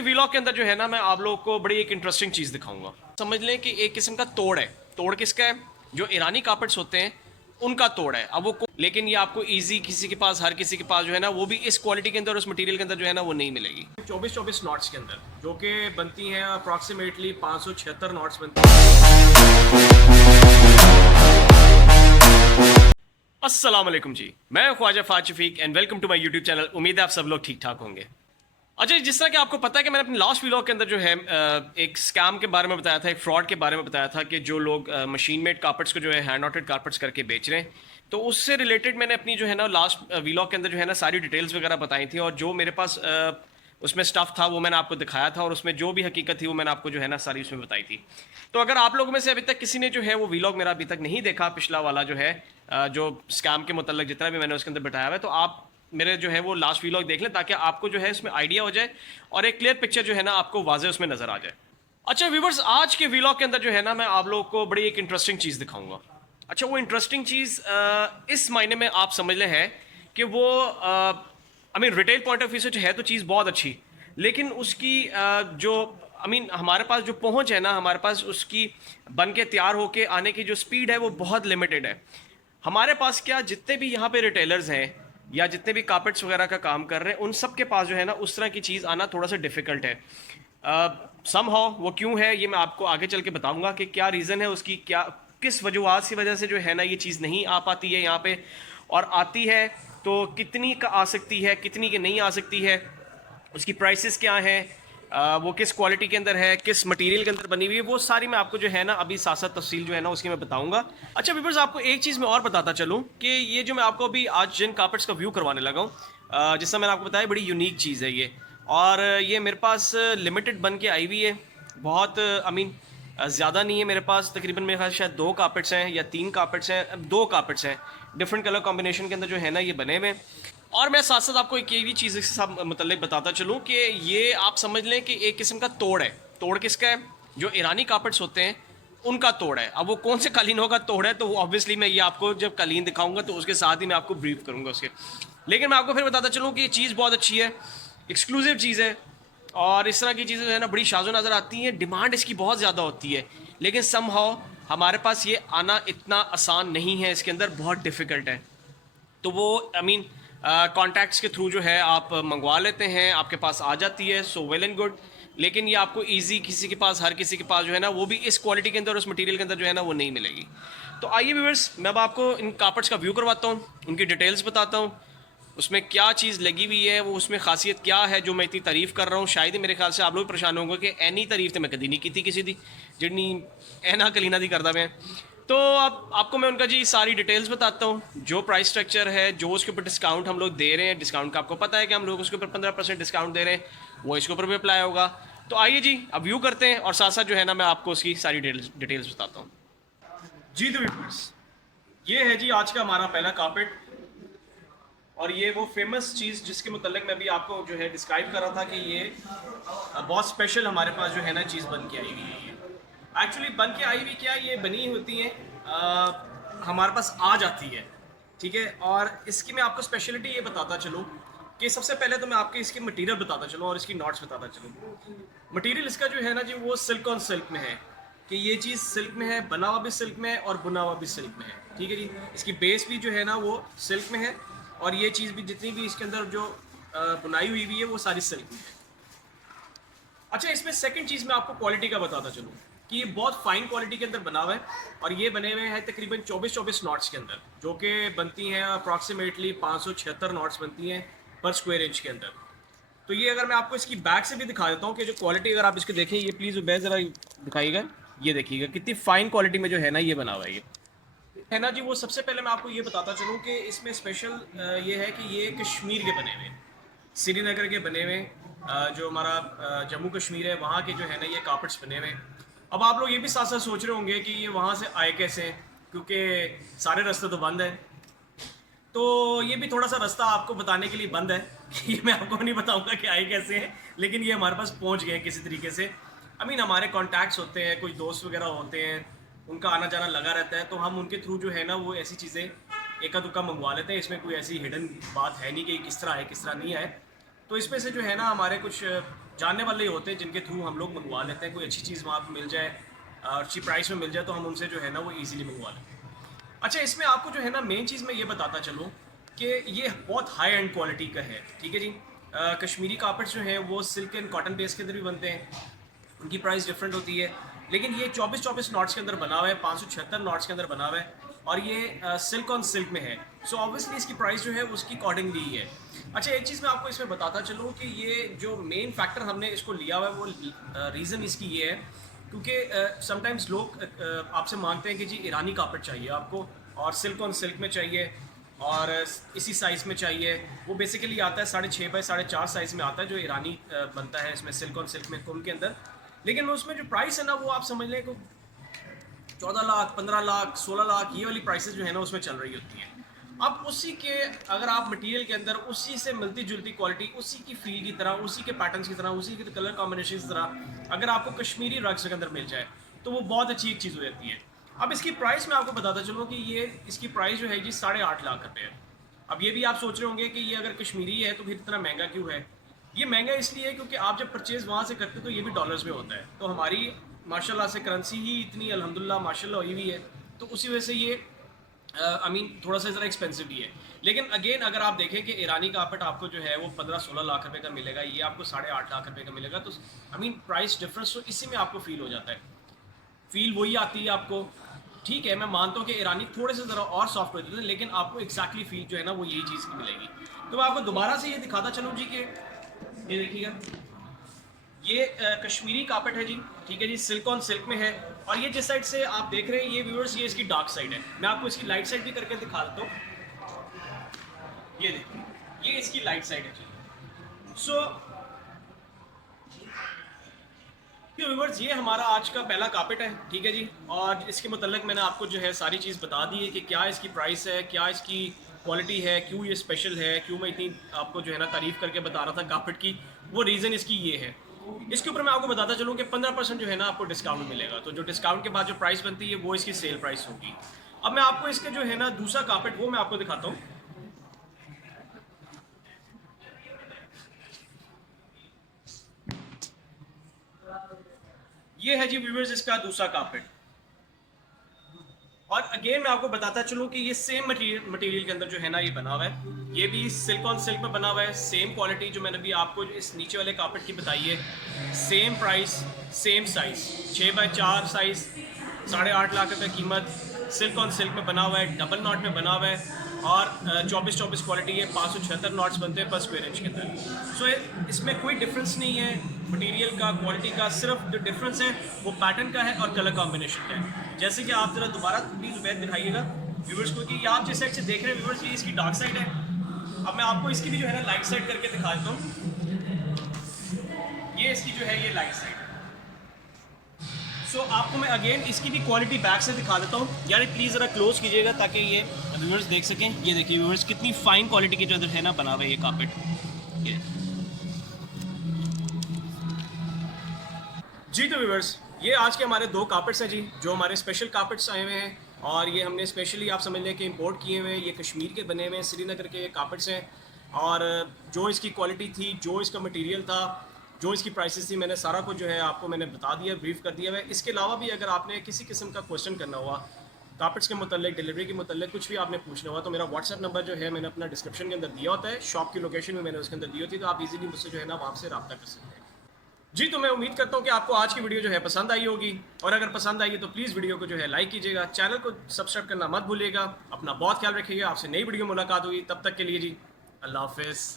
के व्लॉग के अंदर जो है ना मैं आप लोगों को बड़ी एक इंटरेस्टिंग चीज़ दिखाऊंगा। समझ लें कि एक किस्म का तोड़ है। तोड़ किसका है? जो ईरानी कार्पेट्स होते हैं उनका तोड़ है। अब लेकिन ये आपको इजी किसी के पास, हर किसी के पास जो है ना, वो भी इस क्वालिटी के अंदर, उस मटेरियल के अंदर जो है ना वो नहीं मिलेगी। 24-24 नॉट्स के अंदर जो कि बनती हैं अप्रॉक्सीमेटली 576 नॉट्स बनती हैं। अस्सलाम वालेकुम जी, मैं Khwaja Faz Shafiq and welcome to my YouTube channel. उम्मीद है आप सब लोग ठीक ठाक होंगे। अच्छा, जिस तरह कि आपको पता है कि मैंने अपने लास्ट व्लॉग के अंदर जो है एक स्कैम के बारे में बताया था, एक फ्रॉड के बारे में बताया था कि जो लोग मशीन मेड कार्पेट्स को जो है हैंड नॉटेड कार्पेट्स करके बेच रहे हैं, तो उससे रिलेटेड मैंने अपनी जो है ना लास्ट व्लॉग के अंदर जो है ना सारी डिटेल्स वगैरह बताई थी, और जो मेरे पास उसमें स्टफ़ था वो मैंने आपको दिखाया था, और उसमें जो भी हकीकत थी वो मैंने आपको जो है ना सारी उसमें बताई थी। तो अगर आप लोगों में से अभी तक किसी ने जो है वो व्लॉग मेरा अभी तक नहीं देखा, पिछला वाला जो है जो स्कैम के मतलब जितना भी मैंने उसके अंदर बताया हुआ है, तो आप मेरे जो है वो लास्ट व्लॉग देख लें, ताकि आपको जो है इसमें आइडिया हो जाए और एक क्लियर पिक्चर जो है ना आपको वाजे उसमें नजर आ जाए। अच्छा व्यूवर्स, आज के व्लॉग के अंदर जो है ना मैं आप लोगों को बड़ी एक इंटरेस्टिंग चीज़ दिखाऊंगा। अच्छा, वो इंटरेस्टिंग चीज़ इस मायने में आप समझ लें है कि वो I mean retail point of view से जो है तो चीज़ बहुत अच्छी, लेकिन उसकी जो हमारे पास जो पहुंच है ना, हमारे पास उसकी बन के तैयार होके आने की जो स्पीड है वो बहुत लिमिटेड है। हमारे पास क्या, जितने भी यहाँ पे रिटेलर्स हैं या जितने भी कार्पेट्स वगैरह का काम कर रहे हैं, उन सब के पास जो है ना उस तरह की चीज़ आना थोड़ा सा डिफ़िकल्ट है। समहाउ वो क्यों है ये मैं आपको आगे चल के बताऊंगा कि क्या रीज़न है उसकी, क्या किस वजूहत की वजह से जो है ना ये चीज़ नहीं आ पाती है यहाँ पे, और आती है तो कितनी का आ सकती है, कितनी की नहीं आ सकती है, उसकी प्राइसेस क्या हैं, वो किस क्वालिटी के अंदर है, किस मटेरियल के अंदर बनी हुई है, वो सारी मैं आपको जो है ना अभी साथ साथ तफसील जो है ना उसकी मैं बताऊंगा। अच्छा व्यूअर्स, आपको एक चीज़ मैं और बताता चलूँ कि ये जो मैं आपको अभी आज जिन कार्पेट्स का व्यू करवाने लगा हूँ, जिससे मैंने आपको बताया बड़ी यूनिक चीज़ है ये, और ये मेरे पास लिमिटेड बन के आई हुई है। बहुत ज़्यादा नहीं है मेरे पास, तकरीबन मेरे ख्याल शायद 2 कार्पेट्स हैं या 3 कार्पेट्स हैं, 2 कार्पेट्स हैं डिफरेंट कलर कॉम्बिनेशन के अंदर जो है ना ये बने हुए हैं। और मैं साथ साथ आपको एक ये भी चीज़ इसके साथ मतलब बताता चलूँ कि ये आप समझ लें कि एक किस्म का तोड़ है। तोड़ किसका है? जो ईरानी कार्पेट्स होते हैं उनका तोड़ है। अब वो कौन से कालीनों का तोड़ है, तो वो ऑब्वियसली मैं ये आपको जब कालीन दिखाऊंगा तो उसके साथ ही मैं आपको ब्रीफ करूंगा उसके। लेकिन मैं आपको फिर बताता चलूँ कि ये चीज़ बहुत अच्छी है, एक्सक्लूसिव चीज़ है, और इस तरह की चीज़ें जो है ना बड़ी शाज़ो नज़र आती हैं, डिमांड इसकी बहुत ज़्यादा होती है, लेकिन समहाउ हमारे पास ये आना इतना आसान नहीं है, इसके अंदर बहुत डिफ़िकल्ट है। तो वो कॉन्टैक्ट्स के थ्रू जो है आप मंगवा लेते हैं, आपके पास आ जाती है, सो वेल एंड गुड। लेकिन ये आपको इजी किसी के पास, हर किसी के पास जो है ना, वो भी इस क्वालिटी के अंदर, उस मटेरियल के अंदर जो है ना वो नहीं मिलेगी। तो आइए व्यूअर्स, मैं अब आपको इन कार्पेट्स का व्यू करवाता हूँ, उनकी डिटेल्स बताता हूँ, उसमें क्या चीज़ लगी हुई है, वो उसमें खासियत क्या है जो मैं इतनी तारीफ़ कर रहा हूँ। शायद ही मेरे ख्याल से आप लोग परेशान होंगे कि एनी तारीफ़ तो मैं कभी नहीं की थी किसी दी, जितनी एना कलीना दी करता मैं। तो अब आपको मैं उनका जी सारी डिटेल्स बताता हूँ, जो प्राइस स्ट्रक्चर है, जो उसके ऊपर डिस्काउंट हम लोग दे रहे हैं। डिस्काउंट का आपको पता है कि हम लोग उसके ऊपर 15% डिस्काउंट दे रहे हैं, वो इसके ऊपर भी अप्लाई होगा। तो आइए जी अब व्यू करते हैं, और साथ साथ जो है ना मैं आपको उसकी सारी डिटेल्स बताता हूँ जी। तो व्यूअर्स, ये है जी आज का हमारा पहला कार्पेट, और ये वो फेमस चीज़ जिसके मतलब मैं भी आपको जो है डिस्क्राइब कर रहा था कि ये बहुत स्पेशल हमारे पास जो है ना चीज़ बन के आई हुई है। ये एक्चुअली बन के आई हुई क्या, ये बनी होती हैं हमारे पास आ जाती है, ठीक है। और इसकी मैं आपको स्पेशलिटी ये बताता चलूँ कि सबसे पहले तो मैं आपको इसकी मटेरियल बताता चलूँ और इसकी नॉट्स बताता चलूँ। मटेरियल इसका जो है ना जी वो सिल्क ऑन सिल्क में है, कि ये चीज़ सिल्क में है, बना हुआ भी सिल्क में है और बुना हुआ भी सिल्क में है, ठीक है जी। इसकी बेस भी जो है ना वो सिल्क में है, और ये चीज़ भी जितनी भी इसके अंदर जो बुनाई हुई है वो सारी सिल्क में है। अच्छा, इसमें सेकंड चीज़ मैं आपको क्वालिटी का बताता चलूँ कि ये बहुत फाइन क्वालिटी के अंदर बना हुआ है, और ये बने हुए हैं तकरीबन 24-24 नॉट्स के अंदर, जो कि बनती हैं अप्रॉक्सीमेटली 576 नॉट्स बनती हैं पर स्क्वायर इंच के अंदर। तो ये अगर मैं आपको इसकी बैक से भी दिखा देता हूँ कि जो क्वालिटी अगर आप इसकी देखें, ये प्लीज़ बैग ज़रा दिखाइएगा, ये देखिएगा कितनी फाइन क्वालिटी में जो है ना ये बना हुआ है। ये है ना जी, वो सबसे पहले मैं आपको ये बताता चलूँ कि इसमें स्पेशल ये है कि ये कश्मीर के बने हुए हैं, श्रीनगर के बने हुए, जो हमारा जम्मू कश्मीर है वहाँ के जो है ना ये कार्पेट्स बने हुए हैं। अब आप लोग ये भी साथ साथ सोच रहे होंगे कि ये वहाँ से आए कैसे हैं, क्योंकि सारे रास्ते तो बंद हैं। तो ये भी थोड़ा सा रास्ता आपको बताने के लिए बंद है कि ये मैं आपको नहीं बताऊंगा कि आए कैसे हैं, लेकिन ये हमारे पास पहुँच गए किसी तरीके से। हमारे कॉन्टैक्ट्स होते हैं, कुछ दोस्त वगैरह होते हैं, उनका आना जाना लगा रहता है, तो हम उनके थ्रू जो है ना वो ऐसी चीज़ें एका दुक्का मंगवा लेते हैं। इसमें कोई ऐसी हिडन बात है नहीं कि किस तरह है किस तरह नहीं है। तो इसमें से जो है ना हमारे कुछ जानने वाले ही होते हैं जिनके थ्रू हम लोग मंगवा लेते हैं। कोई अच्छी चीज़ वहाँ पर मिल जाए, अच्छी प्राइस में मिल जाए, तो हम उनसे जो है ना वो ईजिली मंगवा लेते हैं। अच्छा, इसमें आपको जो है ना मेन चीज़ मैं ये बताता चलूँ कि ये बहुत हाई एंड क्वालिटी का है, ठीक है जी। कश्मीरी कार्पेट्स जो हैं वो सिल्क एंड कॉटन बेस के अंदर भी बनते हैं, उनकी प्राइस डिफरेंट होती है, लेकिन ये 24-24 नॉट्स के अंदर बना हुआ है, 576 नॉट्स के अंदर बना हुआ है, और ये सिल्क ऑन सिल्क में है। सो ऑब्वियसली इसकी प्राइस जो है उसकी अकॉर्डिंगली ही है। अच्छा, एक चीज़ मैं आपको इसमें बताता चलूँ कि ये जो मेन फैक्टर हमने इसको लिया हुआ है वो रीज़न इसकी ये है क्योंकि समटाइम्स लोग आपसे मांगते हैं कि जी ईरानी कार्पेट चाहिए आपको, और सिल्क ऑन सिल्क में चाहिए, और इसी साइज़ में चाहिए। वो बेसिकली आता है 6.5 बाई 4.5 साइज़ में आता है, जो ईरानी बनता है इसमें सिल्क ऑन सिल्क में कुम के अंदर। लेकिन उसमें जो प्राइस है ना वो आप समझ लें कि 14 लाख, 15 लाख, 16 लाख, ये वाली प्राइसेस जो है ना उसमें चल रही होती हैं। अब उसी के अगर आप मटेरियल के अंदर उसी से मिलती जुलती क्वालिटी, उसी की फील की तरह, उसी के पैटर्न्स की तरह, उसी के कलर कॉम्बिनेशन की तरह अगर आपको कश्मीरी रग्स के अंदर मिल जाए तो वो बहुत अच्छी एक चीज़ हो जाती है। अब इसकी प्राइस मैं आपको बताता चलूँ कि ये इसकी प्राइस जो है जी 8.5 लाख रुपये है। अब ये भी आप सोच रहे होंगे कि ये अगर कश्मीरी है तो फिर इतना महंगा क्यों है। ये महंगा इसलिए है क्योंकि आप जब परचेज़ वहाँ से करते हो तो ये भी डॉलर्स में होता है, तो हमारी माशाल्लाह से करेंसी ही इतनी अल्हम्दुलिल्लाह माशाल्लाह हुई हुई है, तो उसी वजह से ये आई मीन थोड़ा सा ज़रा एक्सपेंसिव भी है। लेकिन अगेन अगर आप देखें कि ईरानी कार्पेट आपको जो है वो 15-16 लाख रुपए का मिलेगा, ये आपको 8.5 लाख रुपए का मिलेगा, तो आई मीन प्राइस डिफरेंस तो इसी में आपको फील हो जाता है, फील वही आती है आपको। ठीक है, मैं मानता हूँ कि ईरानी थोड़े से ज़रा और सॉफ्ट हो जाते हैं, लेकिन आपको एक्जैक्टली फील जो है ना वो यही चीज़ की मिलेगी। तो मैं आपको दोबारा से ये दिखाता चलूँ जी कि ये देखिएगा, ये कश्मीरी कार्पेट है जी, ठीक है जी, सिल्क ऑन सिल्क में है, और ये जिस साइड से आप देख रहे हैं ये व्यूअर्स, ये इसकी डार्क साइड है। मैं आपको इसकी लाइट साइड भी करके दिखा देता हूँ, ये देखिए, ये इसकी लाइट साइड है जी। सो व्यूअर्स, ये हमारा आज का पहला कार्पेट है, ठीक है जी, और इसके मुतल्लिक मैंने आपको जो है सारी चीज़ बता दी है कि क्या इसकी प्राइस है, क्या इसकी क्वालिटी है, क्यों ये स्पेशल है, क्यों मैं इतनी आपको जो है ना तारीफ़ करके बता रहा था कार्पेट की, वो रीज़न इसकी ये है। इसके ऊपर मैं आपको बताता चलूँ कि 15% जो है ना आपको डिस्काउंट मिलेगा, तो जो डिस्काउंट के बाद जो प्राइस बनती है वो इसकी सेल प्राइस होगी। अब मैं आपको इसके जो है ना दूसरा कार्पेट वो मैं आपको दिखाता हूँ। ये है जी व्यूअर्स इसका दूसरा कार्पेट, और अगेन मैं आपको बताता चलूँ कि ये सेम मटेरियल के अंदर जो है ना ये बना हुआ है, ये भी सिल्क ऑन सिल्क में बना हुआ है, सेम क्वालिटी जो मैंने भी आपको इस नीचे वाले कार्पेट की बताई है, same price, same size, 6 by 4 size, 8.5 lakh रुपये कीमत, सिल्क ऑन सिल्क में बना हुआ है, डबल नॉट में बना हुआ है, और 24-24 क्वालिटी है, 576 नॉट्स बनते हैं पर स्क्वायर इंच के अंदर। सो इसमें कोई डिफरेंस नहीं है मटेरियल का, क्वालिटी का, सिर्फ जो डिफरेंस है वो पैटर्न का है और कलर कॉम्बिनेशन का है। जैसे कि आप ज़रा दोबारा प्लीज़ उबैद दिखाइएगा व्यूवर्स को कि आप जिस साइड से देख रहे हैं व्यूवर्स, ये इसकी डार्क साइड है। अब मैं आपको इसकी भी जो है ना लाइट साइड करके दिखा देता हूँ, ये इसकी जो है ये लाइट साइड है। सो आपको मैं अगेन इसकी भी क्वालिटी बैक से दिखा देता हूँ, यानी प्लीज़ ज़रा क्लोज कीजिएगा ताकि ये व्यूवर्स देख सकें। ये देखिए व्यूवर्स कितनी फाइन क्वालिटी के जो अंदर है ना बना हुआ है ये कार्पेट। ये जी, तो व्यूवर्स ये आज के हमारे 2 कार्पेट्स हैं जी, जो हमारे स्पेशल कार्पेट्स आए हुए हैं, और ये हमने स्पेशली आप समझ लें कि इंपोर्ट किए हुए हैं। ये कश्मीर के बने हुए हैं, श्रीनगर के ये कार्पेट्स हैं, और जो इसकी क्वालिटी थी, जो इसका मटेरियल था, जो इसकी प्राइसेस थी, मैंने सारा कुछ जो है आपको मैंने बता दिया, ब्रीफ कर दिया है। इसके अलावा भी अगर आपने किसी किस्म का क्वेश्चन करना हुआ कार्पेट्स के मतलब, डिलीवरी के मतलब कुछ भी आपने पूछना हुआ, तो मेरा व्हाट्सएप नंबर जो है मैंने अपना डिस्क्रिप्शन के अंदर दिया होता है, शॉप की लोकेशन भी मैंने उसके अंदर दी होती है, तो आप इजीली मुझसे जो है ना वहाँ से रब्ता कर सकते हैं जी। तो मैं उम्मीद करता हूँ कि आपको आज की वीडियो जो है पसंद आई होगी, और अगर पसंद आई है तो प्लीज़ वीडियो को जो है लाइक कीजिएगा, चैनल को सब्सक्राइब करना मत भूलिएगा। अपना बहुत ख्याल रखिएगा, आपसे नई वीडियो मुलाकात होगी, तब तक के लिए जी अल्लाह हाफिज़।